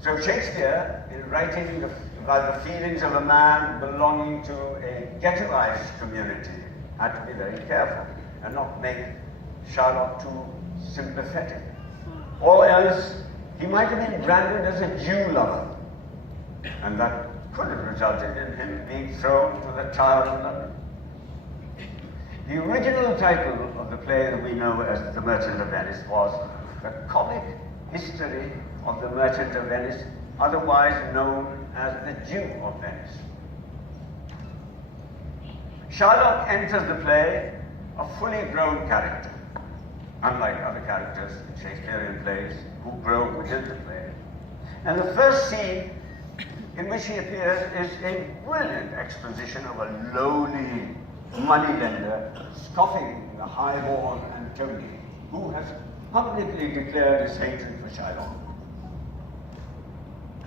So Shakespeare, in writing about the feelings of a man belonging to a ghettoized community, had to be very careful and not make Shylock too sympathetic. Or else he might have been branded as a Jew lover, and that could have resulted in him being thrown to the Tower of London. The original title of the play that we know as The Merchant of Venice was The Comic History of the Merchant of Venice, otherwise known as The Jew of Venice. Shylock enters the play a fully grown character, unlike other characters in Shakespearean plays who grow within the play. And the first scene in which he appears is a brilliant exposition of a lowly moneylender scoffing the high-born Antonio, who has publicly declared his hatred for Shylock.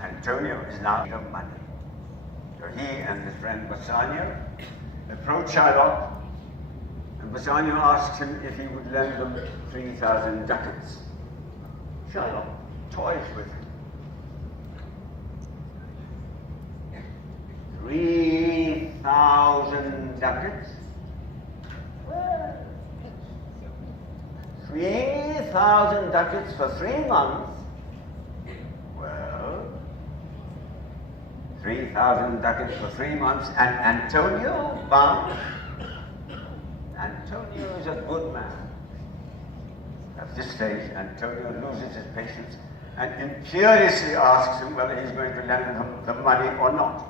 Antonio is now in need of money. So he and his friend Bassanio approach Shylock, and Bassanio asks him if he would lend them 3,000 ducats. Shylock toys with him. 3,000 ducats? 3,000 ducats for 3 months? Well, 3,000 ducats for 3 months, and Antonio bound? Antonio is a good man. At this stage, Antonio loses his patience and imperiously asks him whether he's going to lend him the money or not.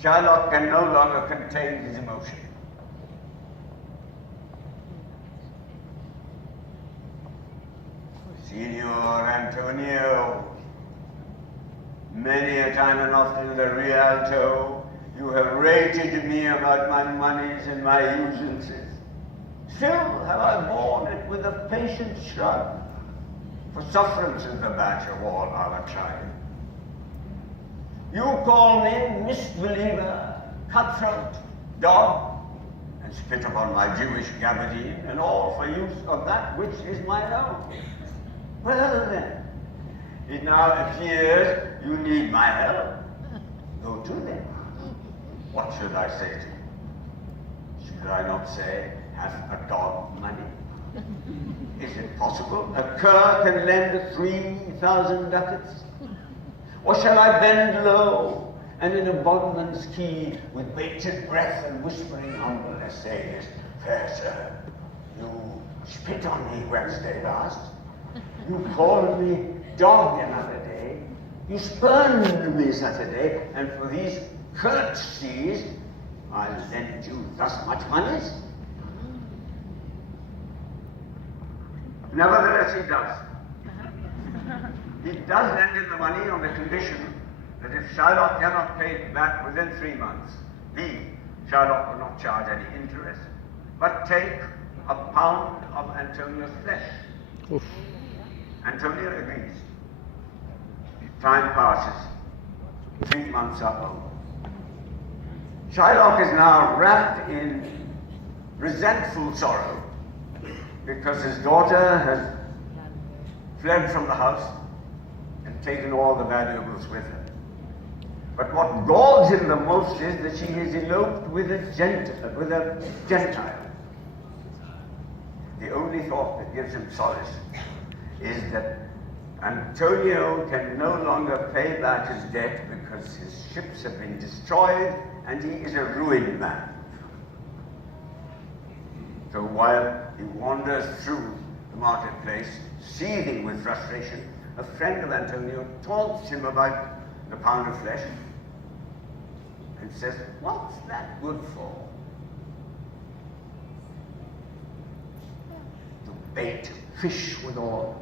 Shylock can no longer contain his emotion. Signor Antonio, many a time and often in the Rialto, you have rated me about my monies and my usances. Still have I borne it with a patient shrug, for sufferance is the badge of all our tribe. You call me misbeliever, cutthroat, dog, and spit upon my Jewish gabardine, and all for use of that which is mine own. Well then, it now appears you need my help. Go to them. What should I say to you? Should I not say, hath a dog money? Is it possible a cur can lend 3,000 ducats? Or shall I bend low, and in a bondman's key, with bated breath and whispering humbleness, say this, fair sir, you spit on me Wednesday last, you called me dog another day, you spurned me Saturday, and for these courtesies, I'll lend you thus much money. Nevertheless, he does. He does lend him the money on the condition that if Shylock cannot pay it back within 3 months, Shylock, will not charge any interest, but take a pound of Antonio's flesh. Oof. Antonio agrees. Time passes. 3 months are over. Shylock is now wrapped in resentful sorrow because his daughter has fled from the house and taken all the valuables with her. But what galls him the most is that she has eloped with a Gentile. The only thought that gives him solace is that Antonio can no longer pay back his debt because his ships have been destroyed and he is a ruined man. So while he wanders through the marketplace, seething with frustration, a friend of Antonio taunts him about the pound of flesh and says, "What's that good for?" "To bait fish withal.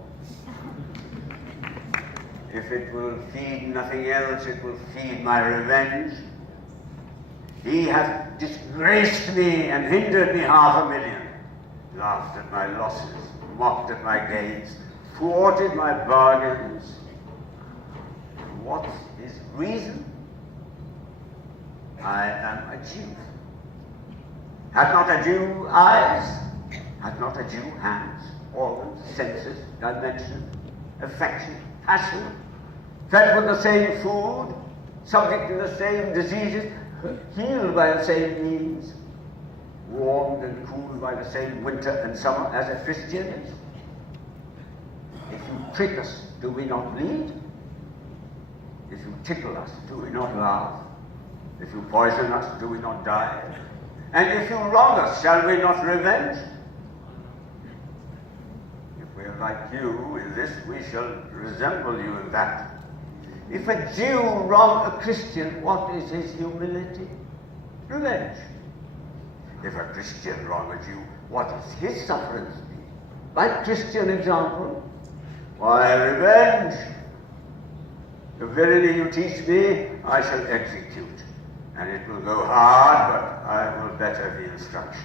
If it will feed nothing else, it will feed my revenge. He hath disgraced me and hindered me 500,000, laughed at my losses, mocked at my gains, thwarted my bargains. What's his reason? I am a Jew. Hath not a Jew eyes? Hath not a Jew hands, organs, senses, dimension, affection, passion? fed with the same food, subject to the same diseases, healed by the same means, warmed and cooled by the same winter and summer as a Christian is? If you prick us, do we not bleed? If you tickle us, do we not laugh? If you poison us, do we not die? And if you wrong us, shall we not revenge? If we are like you in this, we shall resemble you in that. If a Jew wrong a Christian, what is his humility? Revenge. If a Christian wrong a Jew, what is his sufferance be? Like Christian example? Why, revenge. If verily you teach me, I shall execute. And it will go hard, but I will better the instruction.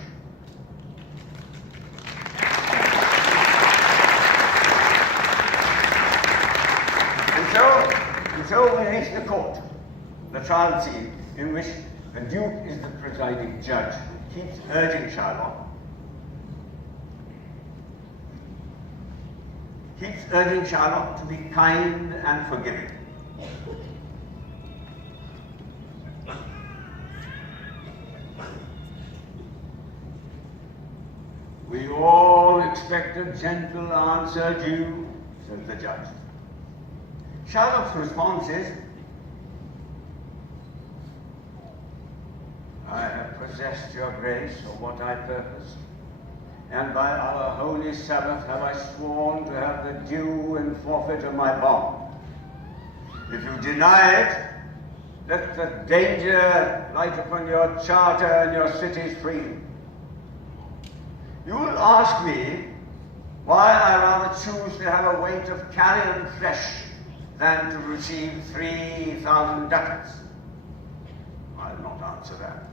And so we reach the court, the trial scene, in which the Duke is the presiding judge, who keeps urging Charlotte to be kind and forgiving. We all expect a gentle answer due, said the judge. Charlotte's response is, I have possessed your grace for what I purposed, and by our holy Sabbath have I sworn to have the due and forfeit of my bond. If you deny it, let the danger light upon your charter and your city's freedom. You will ask me why I rather choose to have a weight of carrion flesh than to receive 3,000 ducats. I'll not answer that.